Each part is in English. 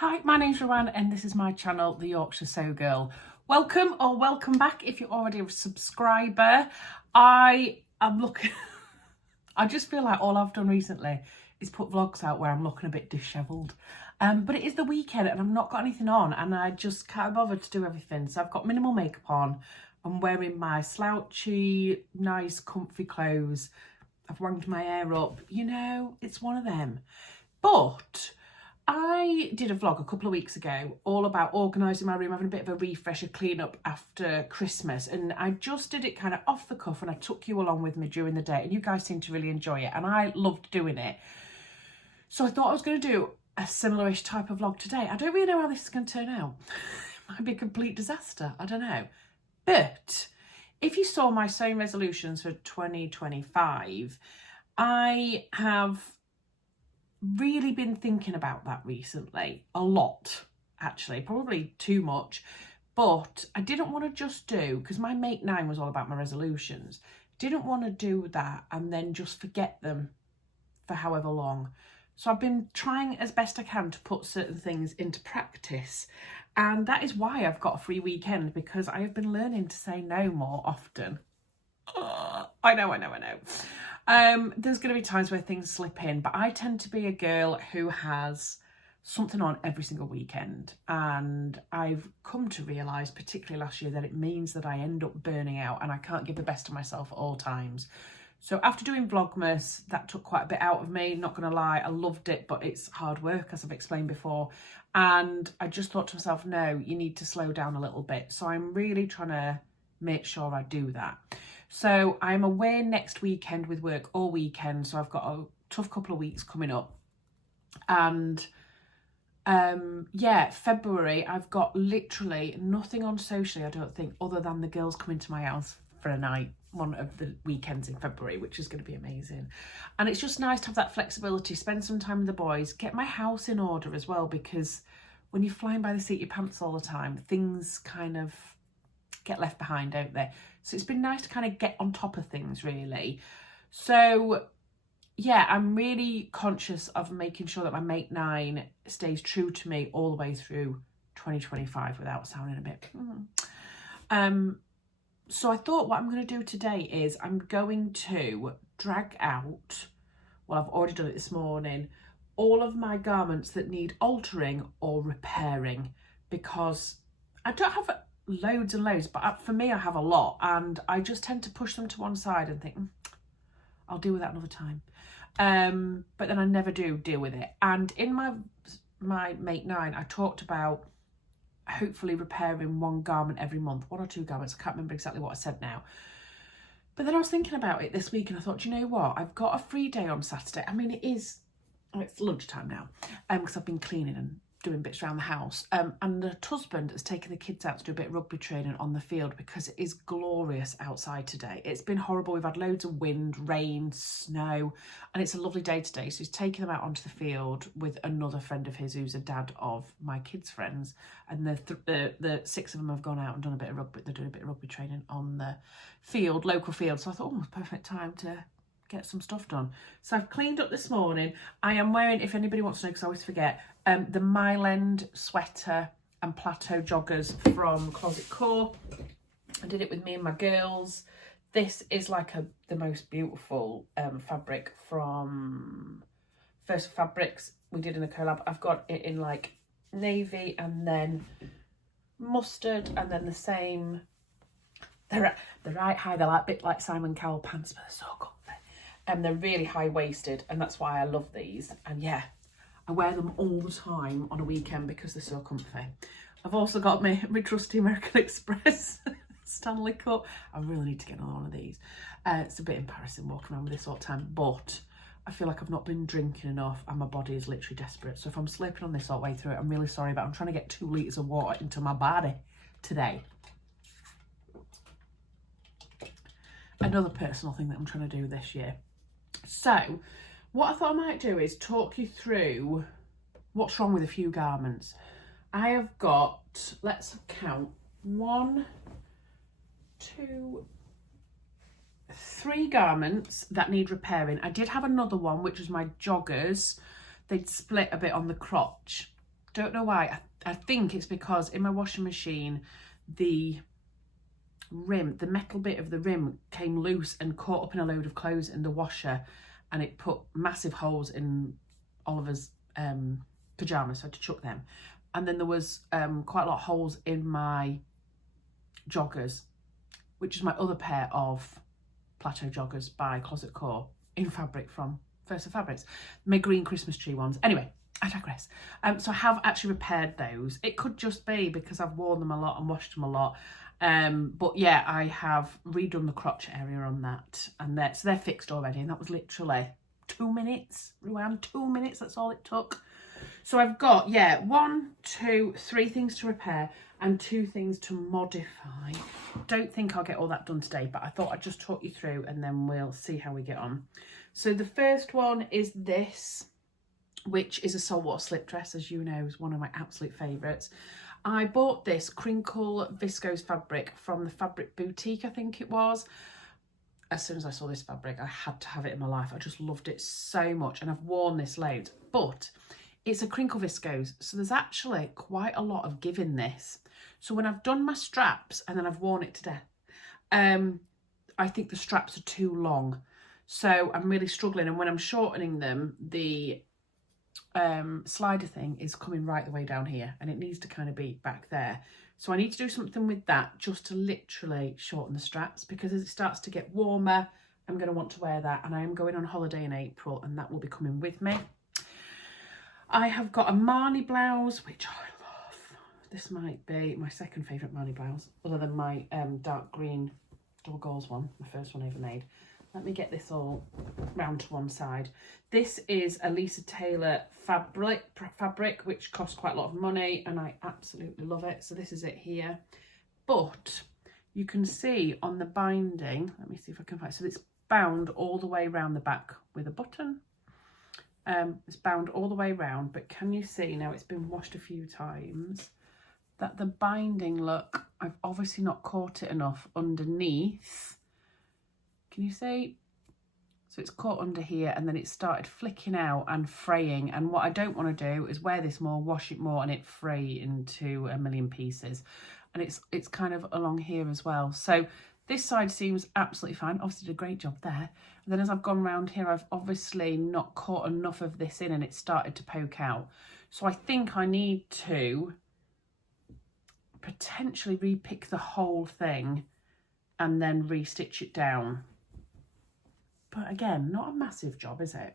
Hi, my name's Ruan and this is my channel, The Yorkshire Sew Girl. Welcome or welcome back if you're already a subscriber. I am looking, I just feel like all I've done recently is put vlogs out where I'm looking a bit dishevelled. But it is the weekend and I've not got anything on and I just can't bother to do everything. So I've got minimal makeup on. I'm wearing my slouchy, nice, comfy clothes. I've wanged my hair up. You know, it's one of them. But I did a vlog a couple of weeks ago all about organising my room, having a bit of a refresh, a clean up after Christmas, and I just did it kind of off the cuff and I took you along with me during the day and you guys seemed to really enjoy it and I loved doing it. So I thought I was going to do a similar-ish type of vlog today. I don't really know how this is going to turn out. It might be a complete disaster, I don't know. But if you saw my sewing resolutions for 2025, I have really been thinking about that recently, a lot actually, probably too much, but I didn't want to just do, because my Make 9 was all about my resolutions, didn't want to do that and then just forget them for however long. So I've been trying as best I can to put certain things into practice, and that is why I've got a free weekend, because I have been learning to say no more often. I know. There's going to be times where things slip in, but I tend to be a girl who has something on every single weekend, and I've come to realise, particularly last year, that it means that I end up burning out and I can't give the best of myself at all times. So after doing Vlogmas, that took quite a bit out of me, not going to lie. I loved it, but it's hard work, as I've explained before, and I just thought to myself, no, you need to slow down a little bit. So I'm really trying to make sure I do that. So I'm away next weekend with work all weekend, so I've got a tough couple of weeks coming up. And yeah, February, I've got literally nothing on socially, I don't think, other than the girls coming to my house for a night, one of the weekends in February, which is going to be amazing. And it's just nice to have that flexibility, spend some time with the boys, get my house in order as well, because when you're flying by the seat of your pants all the time, things kind of get left behind, don't they? So it's been nice to kind of get on top of things, really. So yeah, I'm really conscious of making sure that my Make 9 stays true to me all the way through 2025 without sounding a bit so I thought what I'm going to do today is I'm going to drag out, well, I've already done it this morning, all of my garments that need altering or repairing, because I don't have loads and loads, but for me I have a lot, and I just tend to push them to one side and think, I'll deal with that another time. But then I never do deal with it. And in my Make 9, I talked about hopefully repairing one garment every month, one or two garments. I can't remember exactly what I said now. But then I was thinking about it this week and I thought, you know what? I've got a free day on Saturday. I mean, it's lunchtime now, because I've been cleaning and doing bits around the house, and the husband has taken the kids out to do a bit of rugby training on the field because it is glorious outside today. It's been horrible. We've had loads of wind, rain, snow, and it's a lovely day today. So he's taken them out onto the field with another friend of his who's a dad of my kids' friends, and the six of them have gone out and done a bit of rugby. They're doing a bit of rugby training on the field, local field. So I thought, oh, perfect time to get some stuff done. So I've cleaned up this morning. I am wearing, if anybody wants to know, because I always forget, the Mile End sweater and plateau joggers from Closet Core. I did it with me and my girls. This is like the most beautiful fabric from First Fabrics. We did in a collab. I've got it in like navy and then mustard and then the same. They're right high. They're like a bit like Simon Cowell pants, but they're so comfy. And they're really high-waisted, and that's why I love these. And yeah, I wear them all the time on a weekend because they're so comfy. I've also got my trusty American Express Stanley Cup. I really need to get another one of these. It's a bit embarrassing walking around with this all the time, but I feel like I've not been drinking enough and my body is literally desperate. So if I'm slipping on this all the way through it, I'm really sorry, but I'm trying to get 2 litres of water into my body today. Another personal thing that I'm trying to do this year. So what I thought I might do is talk you through what's wrong with a few garments. I have got, let's count, 1, 2, 3 garments that need repairing. I did have another one, which was my joggers. They'd split a bit on the crotch. don't know why. I think it's because in my washing machine, the rim, the metal bit of the rim came loose and caught up in a load of clothes in the washer, and it put massive holes in Oliver's pyjamas, so I had to chuck them. And then there was quite a lot of holes in my joggers, which is my other pair of plateau joggers by Closet Core in fabric from Versa Fabrics, my green Christmas tree ones. Anyway, I digress. So I have actually repaired those. It could just be because I've worn them a lot and washed them a lot. But yeah, I have redone the crotch area on that, and so they're fixed already, and that was literally 2 minutes, Ruan, 2 minutes, that's all it took. So I've got, yeah, 1, 2, 3 things to repair and 2 things to modify. Don't think I'll get all that done today, but I thought I'd just talk you through and then we'll see how we get on. So the first one is this, which is a saltwater slip dress, as you know, is one of my absolute favourites. I bought this crinkle viscose fabric from the Fabric Boutique, I think it was. As soon as I saw this fabric, I had to have it in my life. I just loved it so much, and I've worn this loads, but it's a crinkle viscose, so there's actually quite a lot of give in this. So when I've done my straps and then I've worn it to death, I think the straps are too long. So I'm really struggling, and when I'm shortening them, the slider thing is coming right the way down here, and it needs to kind of be back there. So I need to do something with that just to literally shorten the straps, because as it starts to get warmer, I'm going to want to wear that, and I am going on holiday in April, and that will be coming with me. I have got a Marnie blouse, which I love. This might be my second favourite Marnie blouse, other than my dark green double gauze one, my first one I ever made. Let me get this all round to one side. This is a Lisa Taylor fabric, which costs quite a lot of money, and I absolutely love it. So this is it here. But you can see on the binding, let me see if I can find, so it's bound all the way around the back with a button. It's bound all the way around, but can you see, now it's been washed a few times, that the binding, look, I've obviously not caught it enough underneath. Can you see? So it's caught under here, and then it started flicking out and fraying, and what I don't want to do is wear this more, wash it more, and it fray into a million pieces. And it's kind of along here as well. So this side seems absolutely fine. Obviously did a great job there. And then as I've gone around here, I've obviously not caught enough of this in, and it started to poke out. So I think I need to potentially repick the whole thing and then restitch it down. But again, not a massive job, is it?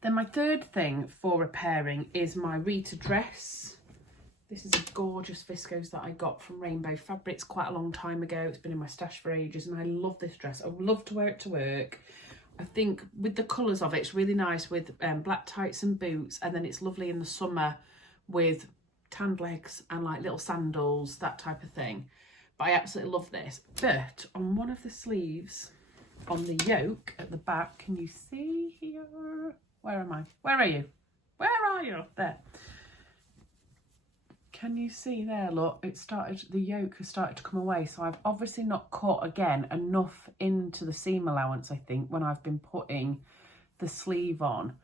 Then my third thing for repairing is my Rita dress. This is a gorgeous viscose that I got from Rainbow Fabrics quite a long time ago. It's been in my stash for ages, and I love this dress. I would love to wear it to work. I think with the colours of it, it's really nice with black tights and boots, and then it's lovely in the summer with tanned legs and like little sandals, that type of thing. But I absolutely love this. But on one of the sleeves, on the yoke at the back, can you see here? Where am I? Where are you? Where are you? There. Can you see there? Look, the yoke has started to come away. So I've obviously not caught, again, enough into the seam allowance, I think, when I've been putting the sleeve on.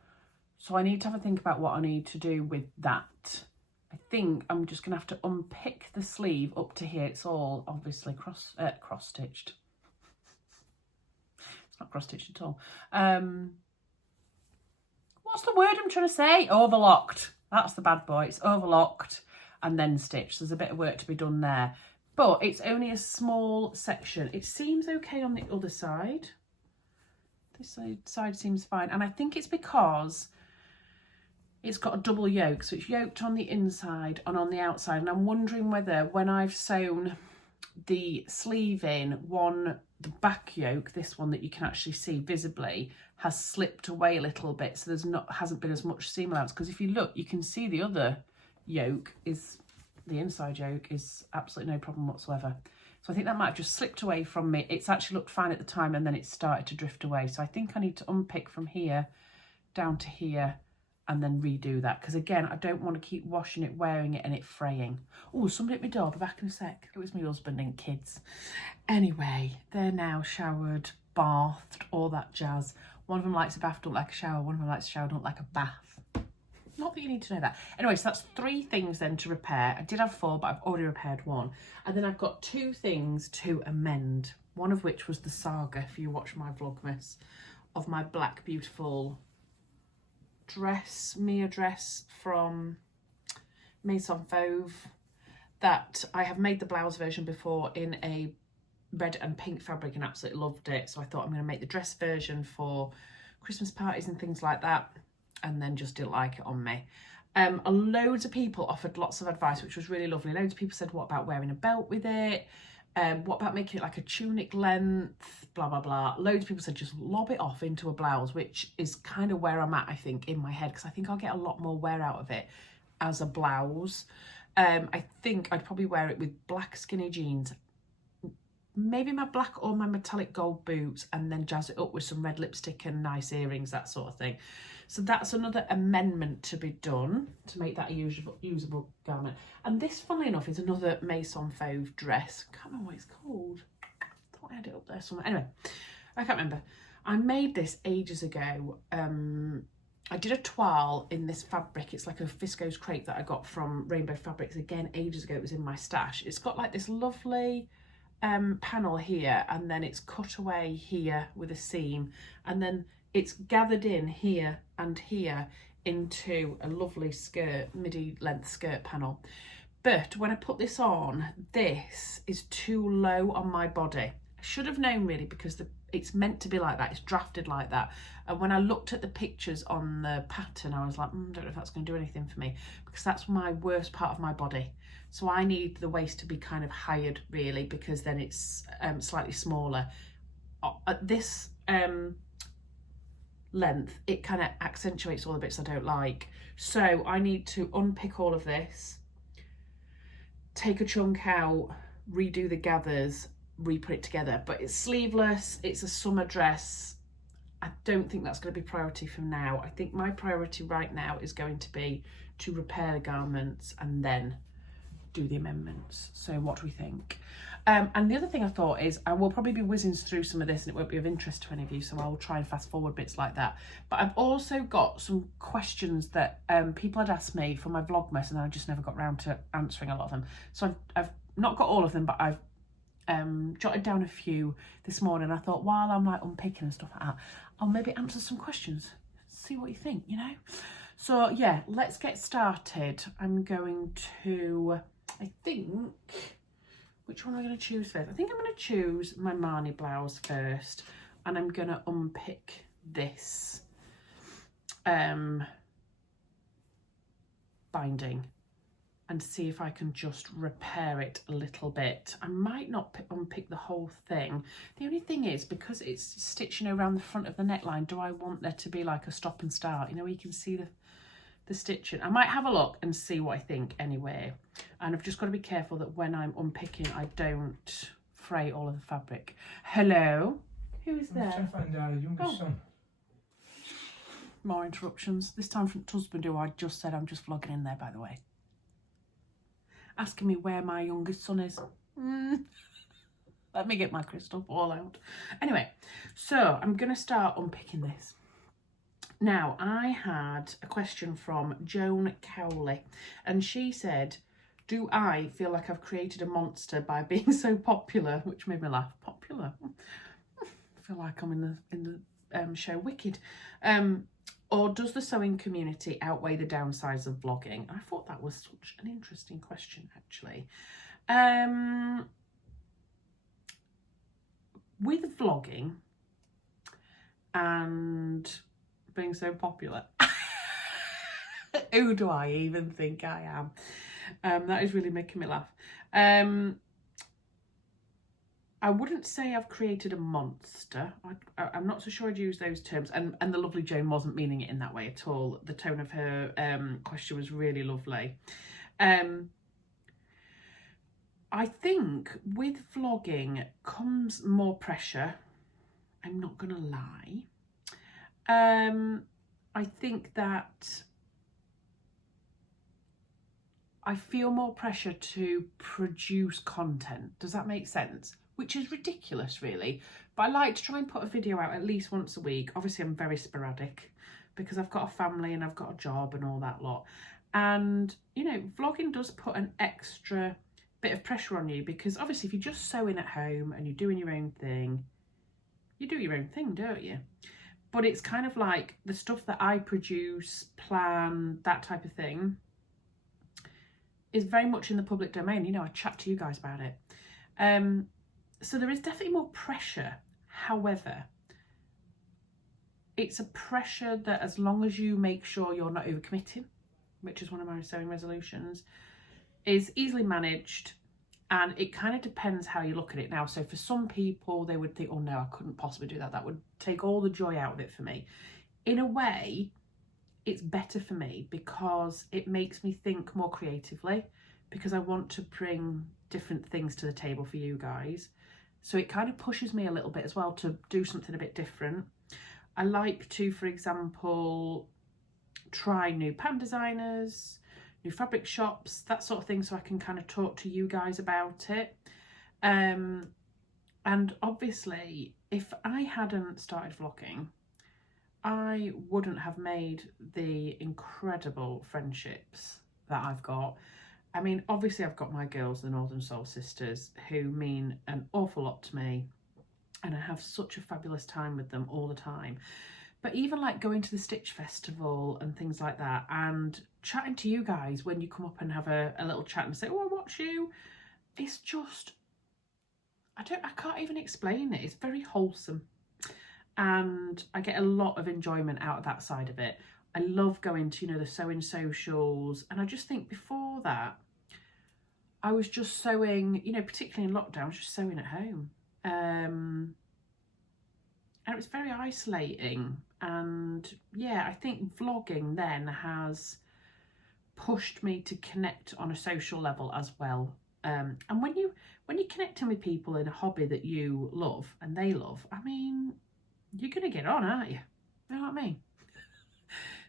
So I need to have a think about what I need to do with that. I think I'm just going to have to unpick the sleeve up to here. It's all obviously cross-stitched. It's not cross-stitched at all. What's the word I'm trying to say? Overlocked. That's the bad boy. It's overlocked and then stitched. There's a bit of work to be done there. But it's only a small section. It seems okay on the other side. This side seems fine. And I think it's because it's got a double yoke. So it's yoked on the inside and on the outside. And I'm wondering whether when I've sewn the sleeve in, the back yoke, this one that you can actually see visibly, has slipped away a little bit. So hasn't been as much seam allowance. Because if you look, you can see the other yoke the inside yoke is absolutely no problem whatsoever. So I think that might have just slipped away from me. It's actually looked fine at the time, and then it started to drift away. So I think I need to unpick from here down to here and then redo that, because again, I don't want to keep washing it, wearing it, and it fraying. Oh, somebody at my door. I'll be back in a sec. It was my husband and kids. Anyway, they're now showered, bathed, all that jazz. One of them likes a bath, don't like a shower. One of them likes a shower, don't like a bath. Not that you need to know that. Anyway, so that's 3 things then to repair. I did have 4, but I've already repaired 1. And then I've got 2 things to amend. One of which was the saga, if you watch my Vlogmas, of my black beautiful dress, Mia dress from Maison Fauve, that I have made the blouse version before in a red and pink fabric and absolutely loved it. So I thought I'm going to make the dress version for Christmas parties and things like that, and then just didn't like it on me. Loads of people offered lots of advice, which was really lovely. Loads of people said, what about wearing a belt with it? What about making it like a tunic length? Blah, blah, blah. Loads of people said just lob it off into a blouse, which is kind of where I'm at, I think, in my head, because I think I'll get a lot more wear out of it as a blouse. I think I'd probably wear it with black skinny jeans, maybe my black or my metallic gold boots, and then jazz it up with some red lipstick and nice earrings, that sort of thing. So that's another amendment to be done to make that a usable garment. And this, funnily enough, is another Maison Fauve dress. I can't remember what it's called. I thought I had it up there somewhere. Anyway, I can't remember. I made this ages ago. I did a toile in this fabric. It's like a viscose crepe that I got from Rainbow Fabrics. Again, ages ago, it was in my stash. It's got like this lovely panel here, and then it's cut away here with a seam, and then it's gathered in here and here into a lovely skirt, midi length skirt panel. But when I put this on, this is too low on my body. I should have known really, because it's meant to be like that, it's drafted like that. And when I looked at the pictures on the pattern, I was like, don't know if that's going to do anything for me, because that's my worst part of my body. So I need the waist to be kind of higher really, because then it's slightly smaller. At this length, it kind of accentuates all the bits I don't like. So I need to unpick all of this, take a chunk out, redo the gathers, re-put it together. But it's sleeveless, it's a summer dress. I don't think that's going to be priority for now. I think my priority right now is going to be to repair the garments and then do the amendments. So what do we think? And the other thing I thought is, I will probably be whizzing through some of this and it won't be of interest to any of you, so I'll try and fast forward bits like that. But I've also got some questions that people had asked me for my Vlogmas, and I just never got around to answering a lot of them. So I've not got all of them, but I've jotted down a few this morning. I thought while I'm like unpicking and stuff like that, I'll maybe answer some questions, see what you think, you know? So yeah, let's get started. I'm going to, I think, which one am I going to choose first? I think I'm going to choose my Marni blouse first, and I'm going to unpick this binding and see if I can just repair it a little bit. I might not unpick the whole thing. The only thing is, because it's stitching around the front of the neckline, do I want there to be like a stop and start? You know, where you can see the stitching. I might have a look and see what I think anyway. And I've just got to be careful that when I'm unpicking, I don't fray all of the fabric. Hello? Who is there? I'm trying to find our youngest son. More interruptions. This time from husband, who I just said I'm just vlogging in there, by the way. Asking me where my youngest son is. Let me get my crystal ball out. Anyway, so I'm going to start unpicking this. Now, I had a question from Joan Cowley, and she said, do I feel like I've created a monster by being so popular? Which made me laugh. Popular? I feel like I'm in the show Wicked. Or does the sewing community outweigh the downsides of vlogging? I thought that was such an interesting question, actually. With vlogging and being so popular, who do I even think I am? That is really making me laugh. I wouldn't say I've created a monster. I'm not so sure I'd use those terms. And the lovely Joan wasn't meaning it in that way at all. The tone of her question was really lovely. I think with vlogging comes more pressure. I'm not going to lie. I think that I feel more pressure to produce content. Does that make sense? Which is ridiculous, really. But I like to try and put a video out at least once a week. Obviously, I'm very sporadic because I've got a family and I've got a job and all that lot. And, you know, vlogging does put an extra bit of pressure on you, because obviously if you're just sewing at home and you're doing your own thing, you do your own thing, don't you? But it's kind of like the stuff that I produce, plan, that type of thing, is very much in the public domain. You know, I chat to you guys about it. So there is definitely more pressure. However, it's a pressure that, as long as you make sure you're not overcommitting, which is one of my sewing resolutions, is easily managed. And it kind of depends how you look at it now. So for some people, they would think, oh no, I couldn't possibly do that. That would take all the joy out of it for me. In a way, it's better for me because it makes me think more creatively, because I want to bring different things to the table for you guys. So it kind of pushes me a little bit as well to do something a bit different. I like to, for example, try new pattern designers, new fabric shops, that sort of thing, so I can kind of talk to you guys about it. And obviously, if I hadn't started vlogging, I wouldn't have made the incredible friendships that I've got. I mean, obviously I've got my girls, the Northern Soul Sisters, who mean an awful lot to me, and I have such a fabulous time with them all the time. But even like going to the Stitch Festival and things like that, and chatting to you guys when you come up and have a little chat and say, oh, I watch you, it's just, I can't even explain it. It's very wholesome. And I get a lot of enjoyment out of that side of it. I love going to, you know, the sewing socials. And I just think before that, I was just sewing, you know, particularly in lockdown, I was just sewing at home. And it was very isolating. And yeah, I think vlogging then has pushed me to connect on a social level as well. And when you're connecting with people in a hobby that you love and they love, I mean, you're going to get on, aren't you? You know what I mean?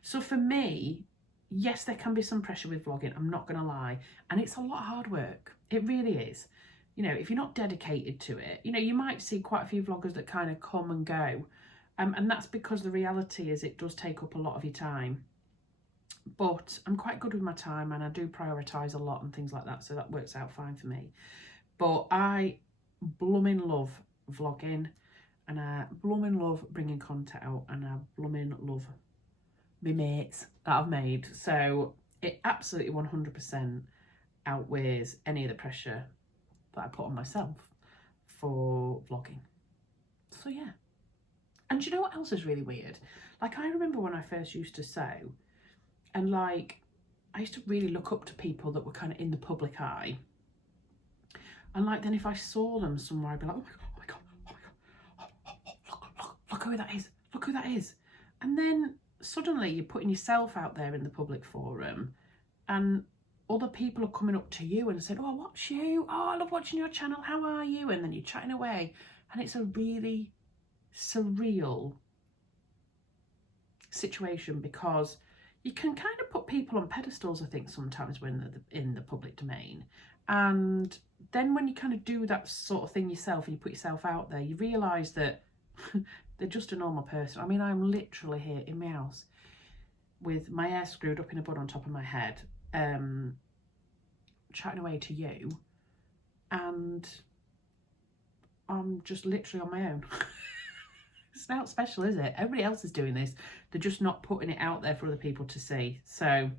So for me, yes, there can be some pressure with vlogging, I'm not going to lie. And it's a lot of hard work. It really is. You know, if you're not dedicated to it, you know, you might see quite a few vloggers that kind of come and go. And that's because the reality is it does take up a lot of your time. But I'm quite good with my time, and I do prioritise a lot and things like that. So that works out fine for me. But I blooming love vlogging. And I blooming love bringing content out, and I blooming love my mates that I've made. So it absolutely 100% outweighs any of the pressure that I put on myself for vlogging. So yeah. And do you know what else is really weird? Like, I remember when I first used to sew, and like, I used to really look up to people that were kind of in the public eye. And like, then if I saw them somewhere, I'd be like, oh my God. Look who that is, look who that is. And then suddenly you're putting yourself out there in the public forum, and other people are coming up to you and saying, oh, I watch you, oh, I love watching your channel, how are you? And then you're chatting away, and it's a really surreal situation, because you can kind of put people on pedestals, I think, sometimes when they're in the public domain. And then when you kind of do that sort of thing yourself and you put yourself out there, you realise that they're just a normal person. I mean, I'm literally here in my house with my hair screwed up in a bun on top of my head, chatting away to you, and I'm just literally on my own. It's not special, is it? Everybody else is doing this. They're just not putting it out there for other people to see. So,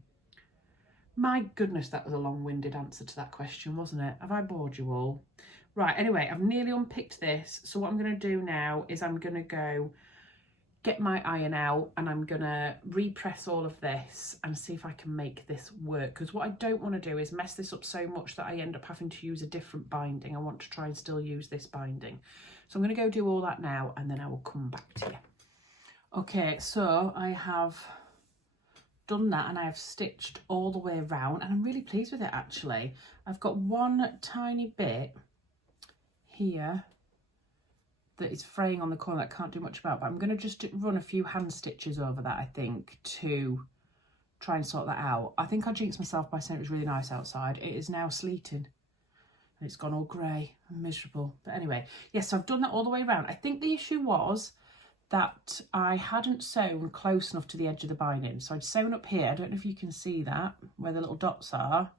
my goodness, that was a long-winded answer to that question, wasn't it? Have I bored you all? Right, anyway, I've nearly unpicked this. So what I'm going to do now is I'm going to go get my iron out, and I'm going to repress all of this and see if I can make this work. Because what I don't want to do is mess this up so much that I end up having to use a different binding. I want to try and still use this binding. So I'm going to go do all that now, and then I will come back to you. Okay, so I have done that, and I have stitched all the way around, and I'm really pleased with it actually. I've got one tiny bit here that is fraying on the corner that I can't do much about, but I'm going to just run a few hand stitches over that, I think, to try and sort that out. I think I jinxed myself by saying it was really nice outside. It is now sleeting and it's gone all grey and miserable. But anyway, yes, so I've done that all the way around. I think the issue was that I hadn't sewn close enough to the edge of the binding. So I'd sewn up here, I don't know if you can see that, where the little dots are.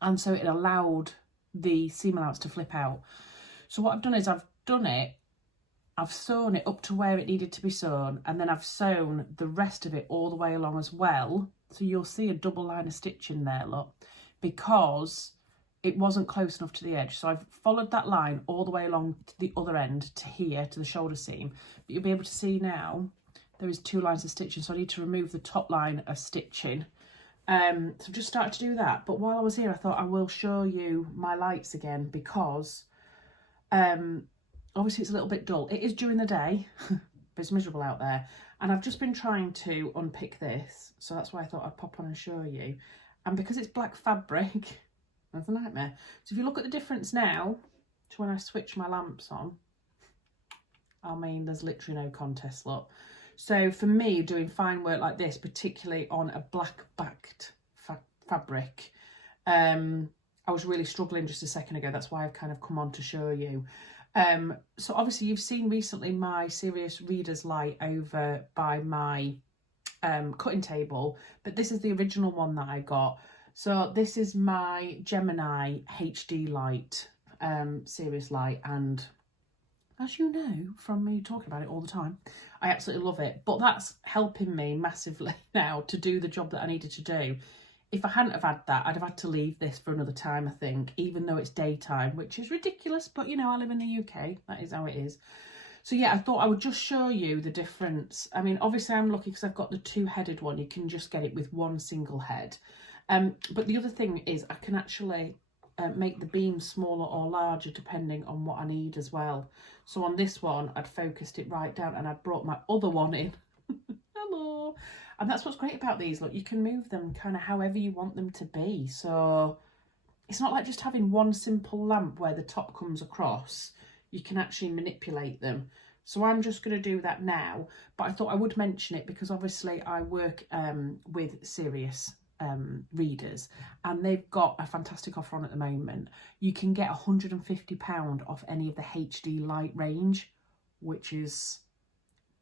And so it allowed the seam allowance to flip out. So what I've done is I've sewn it up to where it needed to be sewn, and then I've sewn the rest of it all the way along as well. So you'll see a double line of stitching there, look, because it wasn't close enough to the edge. So I've followed that line all the way along to the other end, to here, to the shoulder seam. But you'll be able to see now there is 2 lines of stitching, so I need to remove the top line of stitching. So I've just started to do that. But while I was here, I thought I will show you my lights again, because obviously it's a little bit dull. It is during the day, but it's miserable out there. And I've just been trying to unpick this, so that's why I thought I'd pop on and show you. And because it's black fabric, that's a nightmare. So if you look at the difference now to when I switch my lamps on, I mean, there's literally no contest, look. So for me, doing fine work like this, particularly on a black backed fabric, I was really struggling just a second ago. That's why I've kind of come on to show you. So obviously you've seen recently my Serious Readers light over by my cutting table, but this is the original one that I got. So this is my Gemini HD light, Serious light, and as you know from me talking about it all the time, I absolutely love it. But that's helping me massively now to do the job that I needed to do. If I hadn't have had that, I'd have had to leave this for another time, I think, even though it's daytime, which is ridiculous. But, you know, I live in the UK. That is how it is. So, yeah, I thought I would just show you the difference. I mean, obviously, I'm lucky because I've got the 2-headed one. You can just get it with 1 single head. But the other thing is I can actually make the beam smaller or larger depending on what I need as well. So on this one, I'd focused it right down and I'd brought my other one in. Hello. And that's what's great about these. Look, you can move them kind of however you want them to be. So it's not like just having one simple lamp where the top comes across. You can actually manipulate them. So I'm just going to do that now. But I thought I would mention it because obviously I work with Serious Readers, and they've got a fantastic offer on at the moment. You can get £150 off any of the HD light range, which is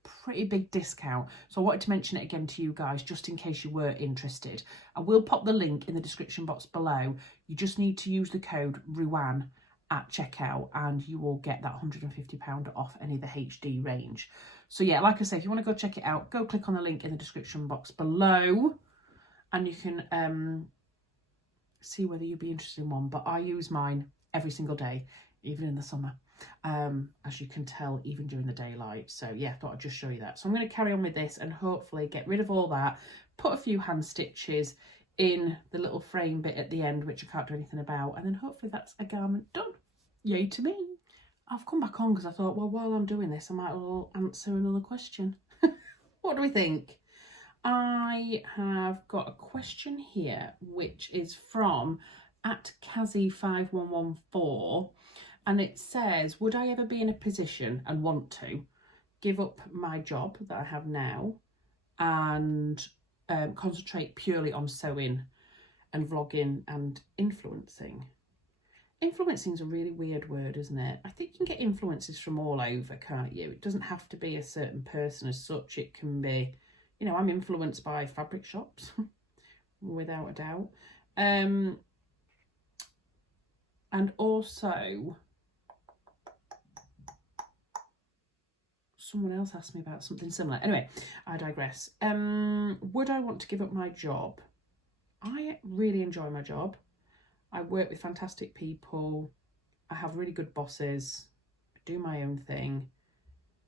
pretty big discount. So I wanted to mention it again to you guys just in case you were interested. I will pop the link in the description box below. You just need to use the code Ruan at checkout and you will get that £150 off any of the HD range. So yeah, like I say, if you want to go check it out, go click on the link in the description box below and you can see whether you'd be interested in one. But I use mine every single day, even in the summer, as you can tell, even during the daylight. So yeah, I thought I'd just show you that. So I'm going to carry on with this and hopefully get rid of all that, put a few hand stitches in the little frame bit at the end, which I can't do anything about, and then hopefully that's a garment done. Yay to me. I've come back on because I thought, well, while I'm doing this, I might as well answer another question. What do we think? I have got a question here, which is from @Kazi5114, and it says, would I ever be in a position and want to give up my job that I have now and concentrate purely on sewing and vlogging and influencing? Influencing is a really weird word, isn't it? I think you can get influences from all over, can't you? It doesn't have to be a certain person as such. It can be, you know, I'm influenced by fabric shops, without a doubt. And also, someone else asked me about something similar. Anyway, I digress. Would I want to give up my job? I really enjoy my job. I work with fantastic people. I have really good bosses. I do my own thing.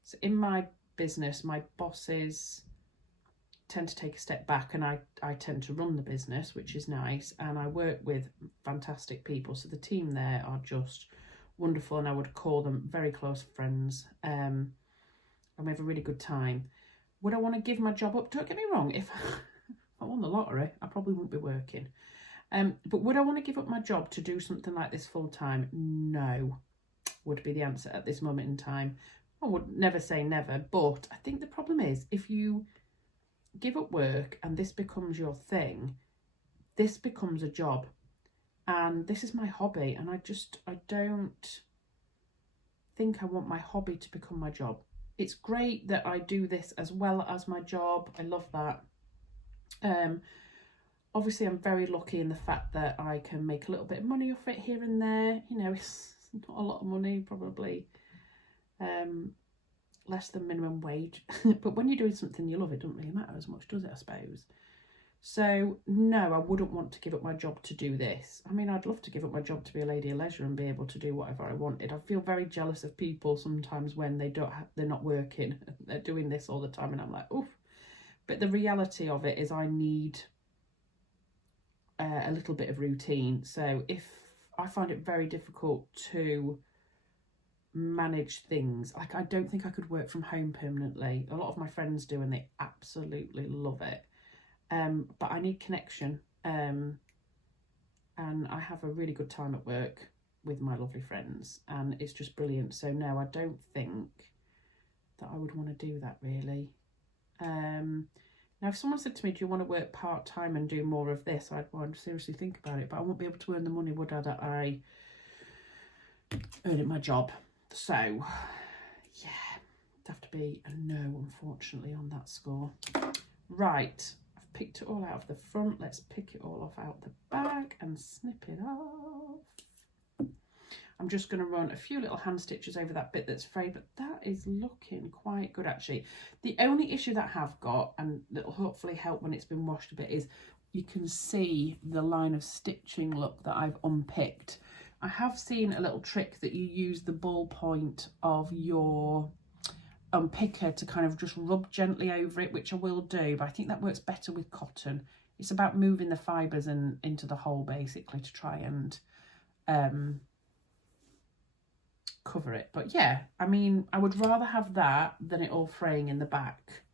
So in my business, my bosses tend to take a step back and I tend to run the business, which is nice. And I work with fantastic people. So the team there are just wonderful and I would call them very close friends. And we have a really good time. Would I want to give my job up? Don't get me wrong. If I won the lottery, I probably wouldn't be working. But would I want to give up my job to do something like this full time? No, would be the answer at this moment in time. I would never say never, but I think the problem is if you give up work and this becomes your thing, this becomes a job. And this is my hobby, and I don't think I want my hobby to become my job. it's great that I do this as well as my job. I love that. Obviously I'm very lucky in the fact that I can make a little bit of money off it here and there. You know, it's not a lot of money, probably less than minimum wage. But when you're doing something you love, it doesn't really matter as much, does it, I suppose? So no, I wouldn't want to give up my job to do this. I mean, I'd love to give up my job to be a lady of leisure and be able to do whatever I wanted. I feel very jealous of people sometimes when they're not working, they're doing this all the time, and I'm like, oof. But the reality of it is I need a little bit of routine. So if I find it very difficult to manage things, like I don't think I could work from home permanently. A lot of my friends do and they absolutely love it. But I need connection, and I have a really good time at work with my lovely friends, and it's just brilliant. So no, I don't think that I would want to do that really. Now if someone said to me, do you want to work part-time and do more of this, I'd seriously think about it, but I won't be able to earn the money, would I, that I earn at my job. So yeah, it'd have to be a no, unfortunately, on that score. Right, I've picked it all out of the front. Let's pick it all off out the back and snip it off. I'm just going to run a few little hand stitches over that bit that's frayed, but that is looking quite good actually. The only issue that I have got, and that'll hopefully help when it's been washed a bit, is you can see the line of stitching look that I've unpicked. I have seen a little trick that you use the ball point of your unpicker to kind of just rub gently over it, which I will do, but I think that works better with cotton. It's about moving the fibres into the hole basically to try and cover it. But yeah, I mean, I would rather have that than it all fraying in the back.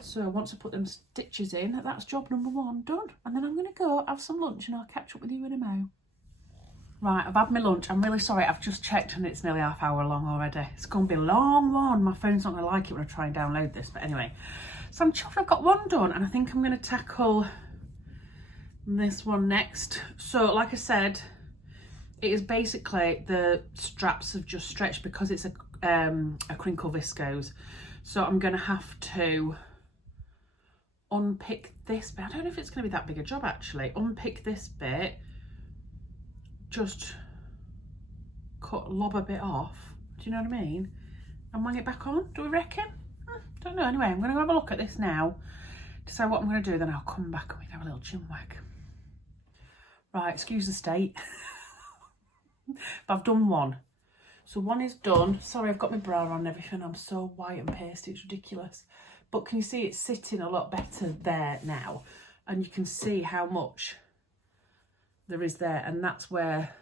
So once I put them stitches in, that's job number 1 done, and then I'm going to go have some lunch and I'll catch up with you in a mo. Right, I've had my lunch. I'm really sorry, I've just checked and it's nearly half hour long already. It's going to be a long one. My phone's not going to like it when I try and download this, but anyway. So I'm chuffed I've got one done, and I think I'm going to tackle this one next. So like I said, it is basically the straps have just stretched because it's a crinkle viscose. So I'm going to have to unpick this bit. I don't know if it's going to be that big a job actually. Unpick this bit, just lob a bit off, do you know what I mean, and wang it back on, do we reckon? Don't know. Anyway, I'm going to have a look at this now, decide what I'm going to do, then I'll come back and we can have a little chin wag. Right, excuse the state. But I've done one. So one is done. Sorry, I've got my bra on and everything. I'm so white and pasty, it's ridiculous. But can you see it's sitting a lot better there now? And you can see how much there is there, and that's where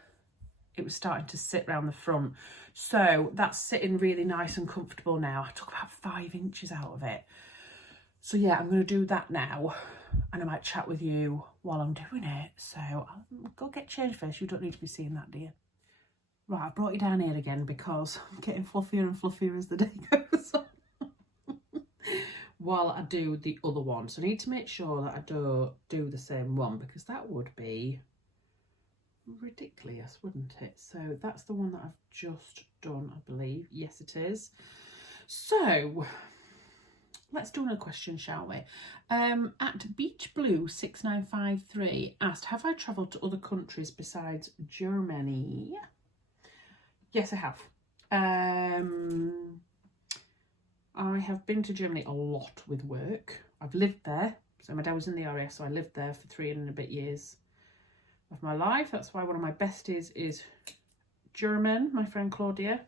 it was starting to sit round the front. So that's sitting really nice and comfortable now. I took about 5 inches out of it. So yeah, I'm going to do that now, and I might chat with you while I'm doing it. So I'll go get changed first. You don't need to be seeing that, do you? Right, I brought you down here again because I'm getting fluffier and fluffier as the day goes on. While I do the other one. So I need to make sure that I don't do the same one, because that would be ridiculous, wouldn't it? So that's the one that I've just done, I believe. Yes, it is. So let's do another question, shall we? At Beach Blue 6953 asked, have I travelled to other countries besides Germany? Yes, I have. I have been to Germany a lot with work. I've lived there. So my dad was in the RAF, so I lived there for 3 and a bit years of my life. That's why one of my besties is German, my friend Claudia.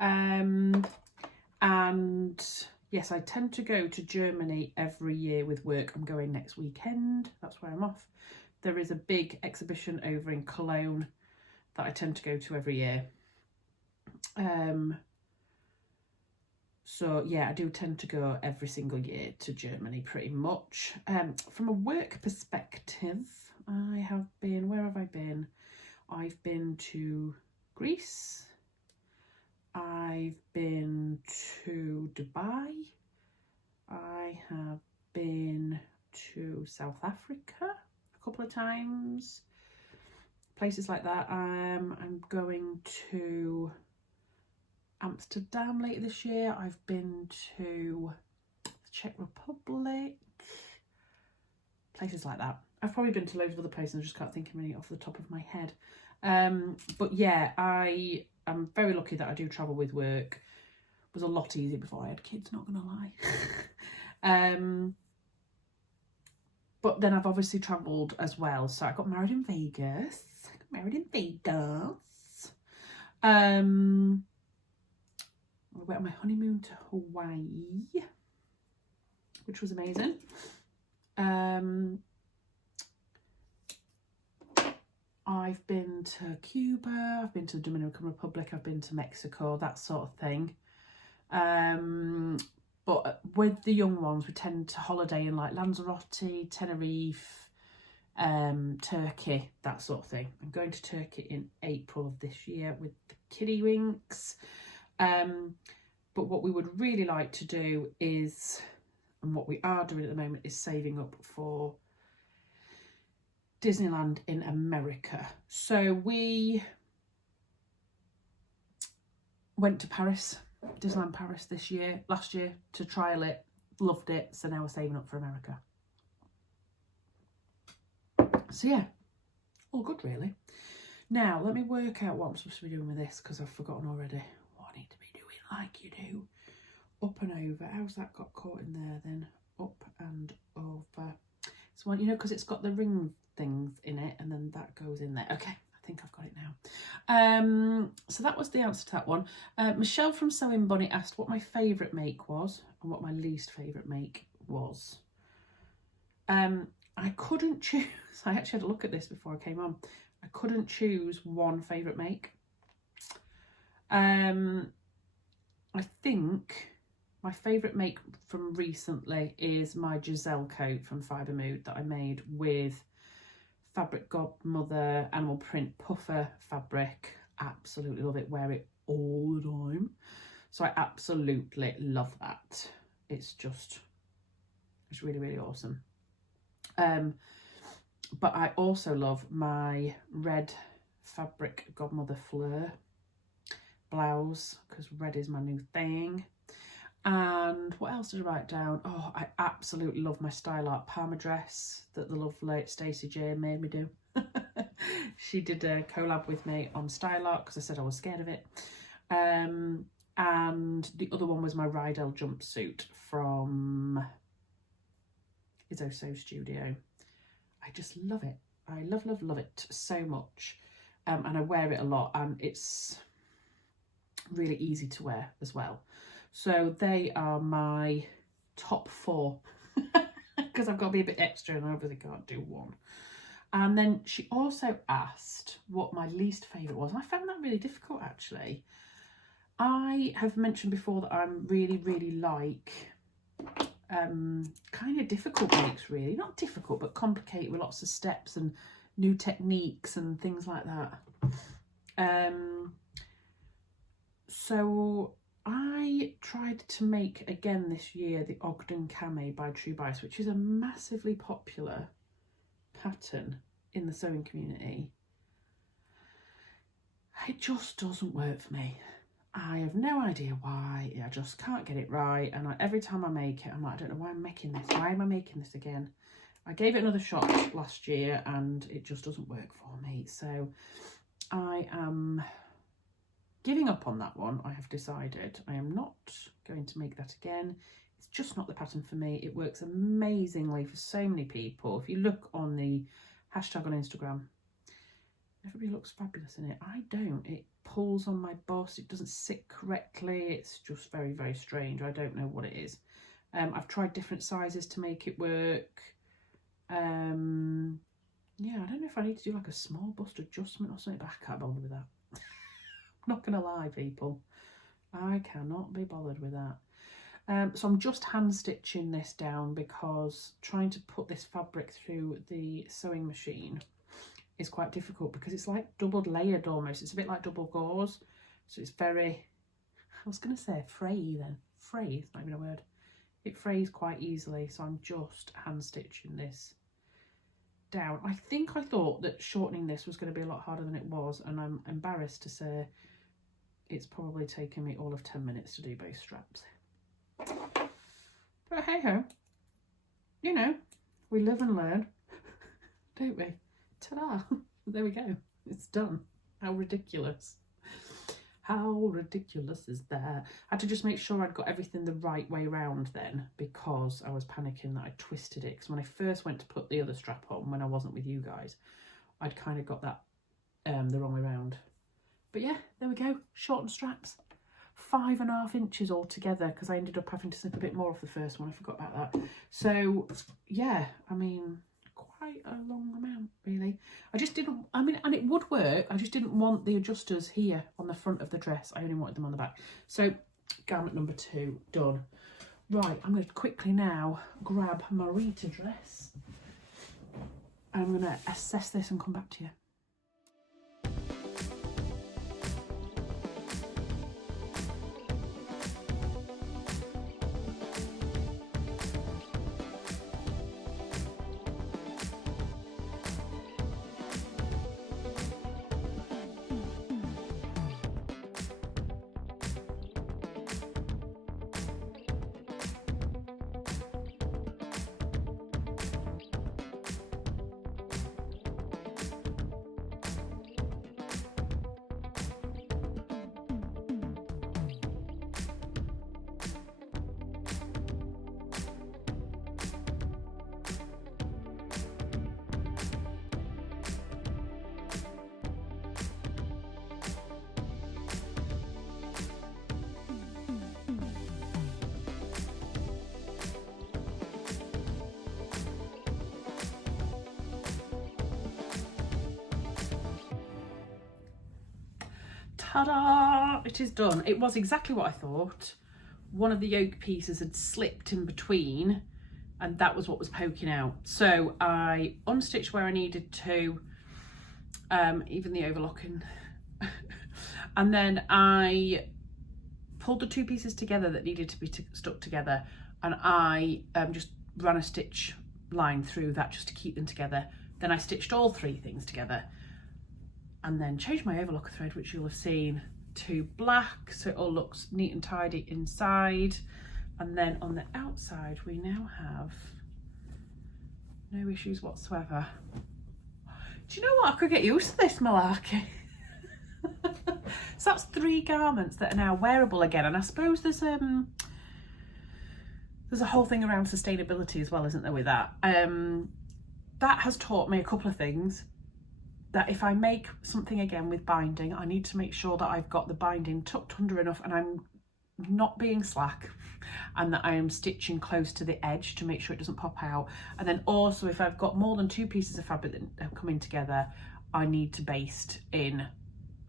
And yes, I tend to go to Germany every year with work. I'm going next weekend. That's where I'm off. There is a big exhibition over in Cologne that I tend to go to every year. So yeah, I do tend to go every single year to Germany pretty much. From a work perspective, I have been, where have I been? I've been to Greece. I've been to Dubai. I have been to South Africa a couple of times. Places like that. I'm going to Amsterdam later this year. I've been to the Czech Republic, places like that. I've probably been to loads of other places, I just can't think of any off the top of my head. But yeah, I am very lucky that I do travel with work. It was a lot easier before I had kids, not gonna lie. But then I've obviously travelled as well. So I got married in Vegas. I went on my honeymoon to Hawaii, which was amazing. I've been to Cuba, I've been to the Dominican Republic, I've been to Mexico, that sort of thing. But with the young ones, we tend to holiday in like Lanzarote, Tenerife, Turkey, that sort of thing. I'm going to Turkey in April of this year with the kiddie winks. But what we would really like to do is, and what we are doing at the moment, is saving up for Disneyland in America. So we went to Paris, Disneyland Paris last year to trial it, loved it, so now we're saving up for America. So yeah, all good really. Now let me work out what I'm supposed to be doing with this, because I've forgotten already what I need to be doing, like you do. Up and over, how's that got caught in there then? Up and over. So you know, because it's got the ring things in it, and then that goes in there. Okay, I think I've got it now. So that was the answer to that one. Michelle from Sewing Bunny asked what my favourite make was and what my least favourite make was. I couldn't choose. I actually had a look at this before I came on. I couldn't choose one favourite make. I think my favourite make from recently is my Giselle coat from Fibre Mood that I made with Fabric Godmother animal print puffer fabric. Absolutely love it, wear it all the time. So I absolutely love that. It's really, really awesome. But I also love my red Fabric Godmother Fleur blouse, because red is my new thing. And what else did I write down? Oh, I absolutely love my Style Art Parma dress that the lovely Stacey J made me do. She did a collab with me on Style Art because I said I was scared of it. And the other one was my Rydell jumpsuit from Izzo Sew Studio. I just love it. I love it so much. And I wear it a lot, and it's really easy to wear as well. So they are my top 4 because I've got to be a bit extra and I obviously can't do one. And then she also asked what my least favourite was, and I found that really difficult actually. I have mentioned before that I'm really like kind of difficult makes, really. Not difficult, but complicated with lots of steps and new techniques and things like that. So I tried to make again this year the Ogden Came by True Bias, which is a massively popular pattern in the sewing community. It just doesn't work for me. I have no idea why. I just can't get it right, and every time I make it I'm like, I don't know why I'm making this. Why am I making this again? I gave it another shot last year and it just doesn't work for me, so I am giving up on that one. I have decided I am not going to make that again. It's just not the pattern for me. It works amazingly for so many people. If you look on the hashtag on Instagram, everybody looks fabulous in it. I don't. It pulls on my bust. It doesn't sit correctly. It's just very strange. I don't know what it is. I've tried different sizes to make it work. Yeah, I don't know if I need to do like a small bust adjustment or something, but I can't bother with that. I'm not gonna lie, people, I cannot be bothered with that. So I'm just hand stitching this down because trying to put this fabric through the sewing machine is quite difficult because it's like double layered almost. It's a bit like double gauze, so it's very, I was gonna say fray then. Fray is not even a word. It frays quite easily, so I'm just hand stitching this down. I thought that shortening this was going to be a lot harder than it was, and I'm embarrassed to say it's probably taken me all of 10 minutes to do both straps. But hey ho, you know, we live and learn, don't we? Ta-da! There we go. It's done. How ridiculous. How ridiculous is that? I had to just make sure I'd got everything the right way round then, because I was panicking that I twisted it. Because when I first went to put the other strap on, when I wasn't with you guys, I'd kind of got that the wrong way round. But yeah, there we go. Shortened straps. 5.5 inches altogether, because I ended up having to snip a bit more off the first one. I forgot about that. So yeah, I mean, quite a long amount really. I just didn't, I mean, and it would work, I just didn't want the adjusters here on the front of the dress. I only wanted them on the back. So garment number 2 done. Right, I'm going to quickly now grab my Rita dress. I'm going to assess this and come back to you. Ta-da! It is done. It was exactly what I thought. One of the yoke pieces had slipped in between, and that was what was poking out. So I unstitched where I needed to, even the overlocking. And then I pulled the 2 pieces together that needed to be stuck together, and I just ran a stitch line through that just to keep them together. Then I stitched all 3 things together, and then changed my overlocker thread, which you'll have seen, to black, so it all looks neat and tidy inside. And then on the outside we now have no issues whatsoever. Do you know what? I could get used to this malarkey. So that's 3 garments that are now wearable again, and I suppose there's a whole thing around sustainability as well, isn't there, with that? That has taught me a couple of things. That if I make something again with binding, I need to make sure that I've got the binding tucked under enough and I'm not being slack, and that I am stitching close to the edge to make sure it doesn't pop out. And then also, if I've got more than 2 pieces of fabric that are coming together, I need to baste in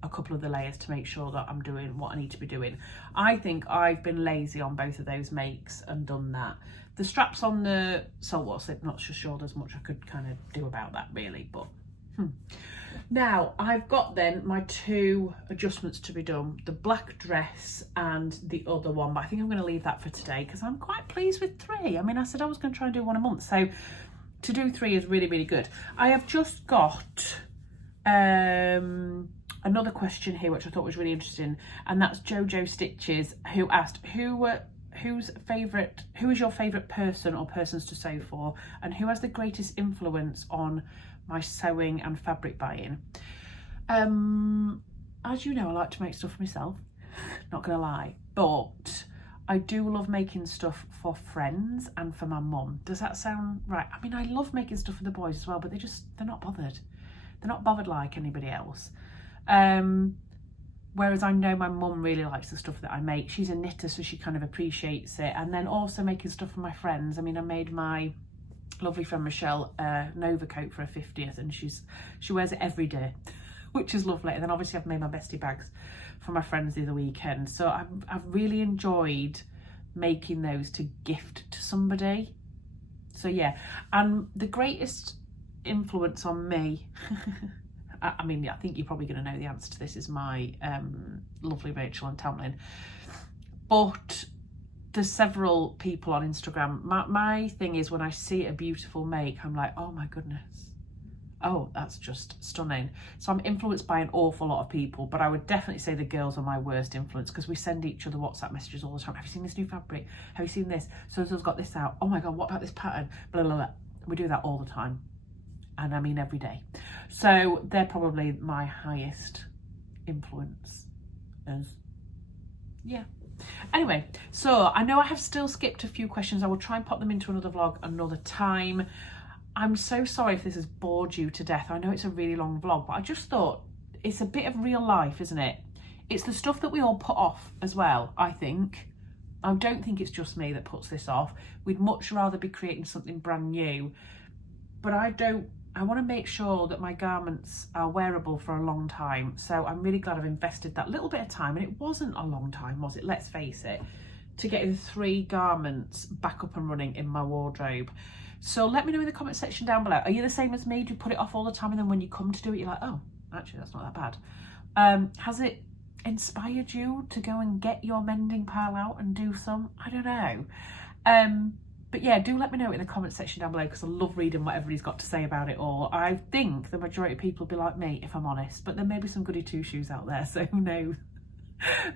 a couple of the layers to make sure that I'm doing what I need to be doing. I think I've been lazy on both of those makes and done that. The straps on the saltwater slip, not so sure there's much I could kind of do about that really, but Now I've got then my 2 adjustments to be done, the black dress and the other one, but I think I'm going to leave that for today because I'm quite pleased with 3. I mean, I said I was going to try and do 1 a month, so to do 3 is really, really good. I have just got another question here which I thought was really interesting, and that's Jojo Stitches, who asked who is your favourite person or persons to sew for, and who has the greatest influence on my sewing and fabric buying. As you know, I like to make stuff for myself, not gonna lie, but I do love making stuff for friends and for my mum. Does that sound right? I mean, I love making stuff for the boys as well, but they're not bothered. They're not bothered like anybody else. Whereas I know my mum really likes the stuff that I make. She's a knitter, so she kind of appreciates it. And then also making stuff for my friends. I mean, I made my lovely friend Michelle an overcoat for her 50th, and she wears it every day, which is lovely. And then obviously I've made my bestie bags for my friends the other weekend. So I've really enjoyed making those to gift to somebody. So yeah, and the greatest influence on me, I mean, I think you're probably going to know the answer to this, is my lovely Rachel and Tamlin. But there's several people on Instagram. My thing is, when I see a beautiful make, I'm like, oh my goodness, oh, that's just stunning. So I'm influenced by an awful lot of people, but I would definitely say the girls are my worst influence, because we send each other WhatsApp messages all the time. Have you seen this new fabric? Have you seen this? So-and-so's got this out. Oh my God, what about this pattern? Blah, blah, blah. We do that all the time. And I mean every day. So they're probably my highest influence. Yeah. Anyway, so I know I have still skipped a few questions. I will try and pop them into another vlog another time. I'm so sorry if this has bored you to death. I know it's a really long vlog, but I just thought it's a bit of real life, isn't it? It's the stuff that we all put off as well, I think. I don't think it's just me that puts this off. We'd much rather be creating something brand new, but I want to make sure that my garments are wearable for a long time. So I'm really glad I've invested that little bit of time, and it wasn't a long time, was it? Let's face it, to get the 3 garments back up and running in my wardrobe. So let me know in the comment section down below. Are you the same as me? Do you put it off all the time, and then when you come to do it, you're like, oh, actually, that's not that bad? Has it inspired you to go and get your mending pile out and do some? I don't know. But yeah, do let me know in the comment section down below, because I love reading what everybody's got to say about it all. I think the majority of people will be like me, if I'm honest, but there may be some goody two-shoes out there, so who knows.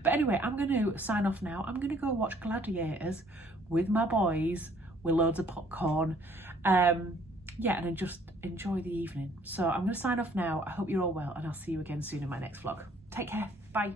But anyway, I'm going to sign off now. I'm going to go watch Gladiators with my boys, with loads of popcorn. Yeah, and then just enjoy the evening. So I'm going to sign off now. I hope you're all well, and I'll see you again soon in my next vlog. Take care. Bye.